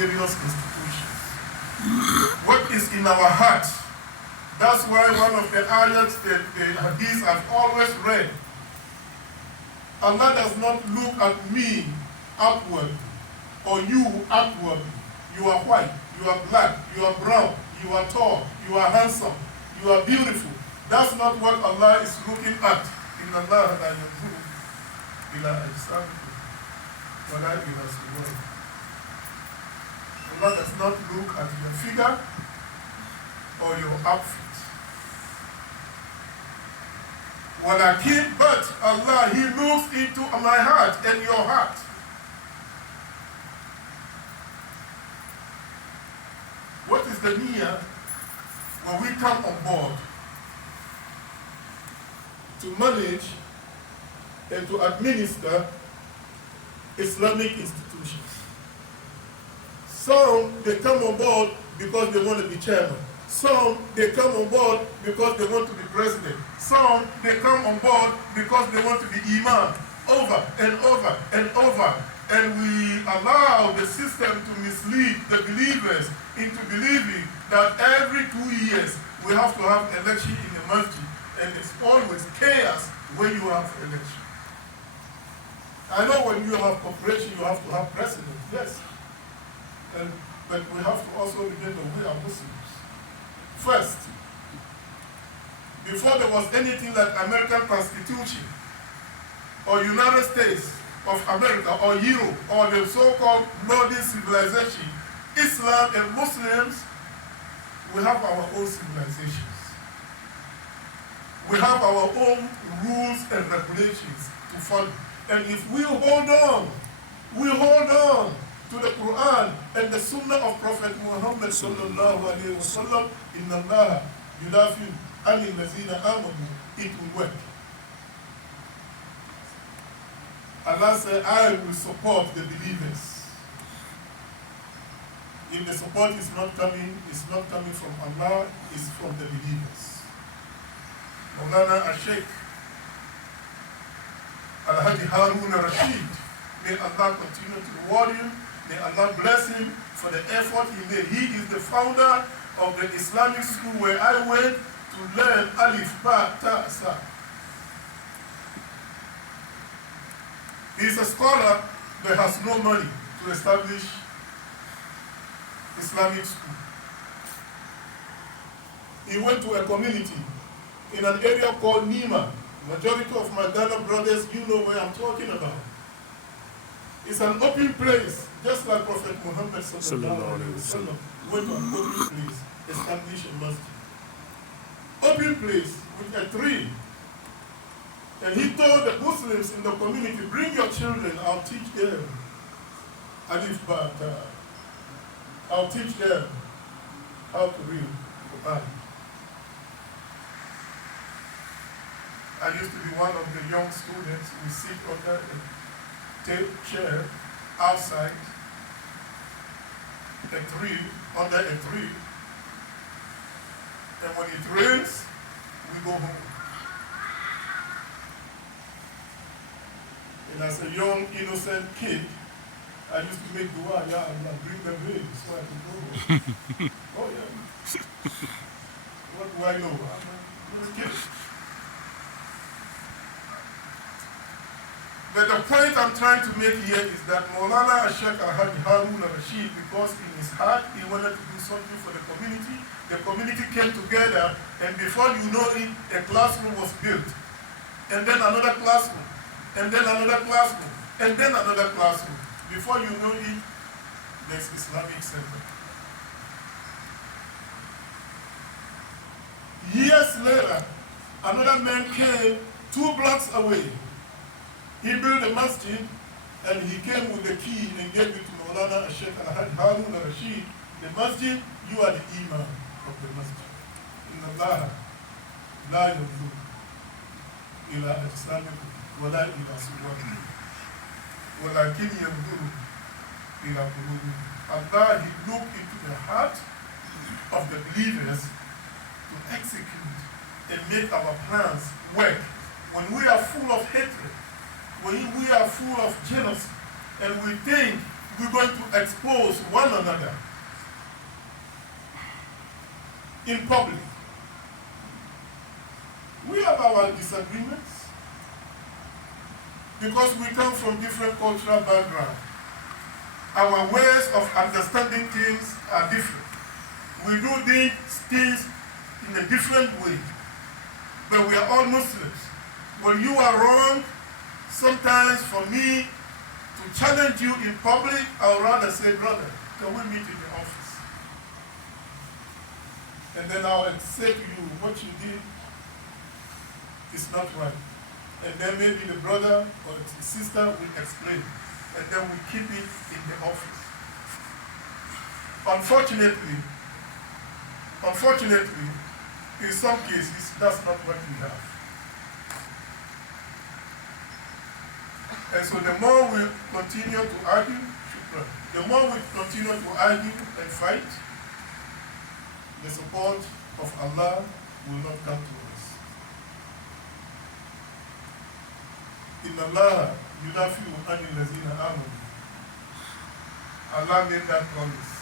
various institutions. What is in our heart? That's why one of the ayats that the hadith I've always read, Allah does not look at me upward or you upward. You are white, you are black, you are brown, you are tall, you are handsome, you are beautiful. That's not what Allah is looking at. In Allah la yanzuru ila ajsamikum wa la ila suwarikum. Allah does not look at your figure or your outfit. Walakin, but Allah, He looks into my heart and your heart. What is the niyyah when we come on board to manage and to administer Islamic institutions? Some, they come on board because they want to be chairman. Some, they come on board because they want to be president. Some, they come on board because they want to be imam, over and over and over. And we allow the system to mislead the believers into believing that every 2 years we have to have election in the masjid. And it's always chaos when you have election. I know when you have cooperation, you have to have president, yes. But we have to also remember we are Muslims. First, before there was anything like American Constitution or United States of America or Europe or the so-called modern civilization, Islam and Muslims, we have our own civilizations. We have our own rules and regulations to follow. And if we hold on to the Quran and the Sunnah of Prophet Muhammad sallallahu alayhi wa sallam, inna Allah yudafi anil lazina amanu, it will work. Allah said, I will support the believers. If the support is not coming from Allah, it's from the believers. Maulana Sheiqhk Imam, may Allah continue to reward him. May Allah bless him for the effort he made. He is the founder of the Islamic school where I went to learn Alif, Ba, Ta, Sa. He's a scholar that has no money to establish Islamic school. He went to a community in an area called Nima. Majority of my Ghana brothers, you know where I'm talking about. It's an open place, just like Prophet Muhammad sallallahu alaihi wasallam went to an open place, established a masjid. Open place with a tree. And he told the Muslims in the community, bring your children, I'll teach them Alif Ba Ta. I'll teach them how to read Quran. I used to be one of the young students. We sit under a chair outside a tree, under a tree. And when it rains, we go home. And as a young, innocent kid, I used to make dua, Ya Allah, bring them rain so I can go home. Oh yeah. What do I know? I'm a kid. But the point I'm trying to make here is that Maulana Sheiqhk Imam, because in his heart he wanted to do something for the community came together, and before you know it, a classroom was built. And then another classroom, and then another classroom, and then another classroom. Before you know it, there's Islamic Center. Years later, another man came 2 blocks away. He built a masjid, and he came with the key and gave it to Maulana Sheikh Harun al-Rashid. The masjid, you are the imam of the masjid. Inna Allah la yanzur ila ajsamikum wa la ila suwarikum walakin yanzur ila qulubikum. Allah, He looked into the heart of the believers to execute and make our plans work. When we are full of hatred, when we are full of jealousy, and we think we're going to expose one another in public. We have our disagreements because we come from different cultural backgrounds. Our ways of understanding things are different. We do these things in a different way, but we are all Muslims. When you are wrong, sometimes for me to challenge you in public, I would rather say, brother, can we meet in the office? And then I will say to you, what you did is not right. And then maybe the brother or the sister will explain. And then we keep it in the office. Unfortunately, in some cases, that's not what we have. And so the more we continue to argue, the more we continue to argue and fight, the support of Allah will not come to us. Inna Allah yudafi'u anil lazina amanu. Allah made that promise.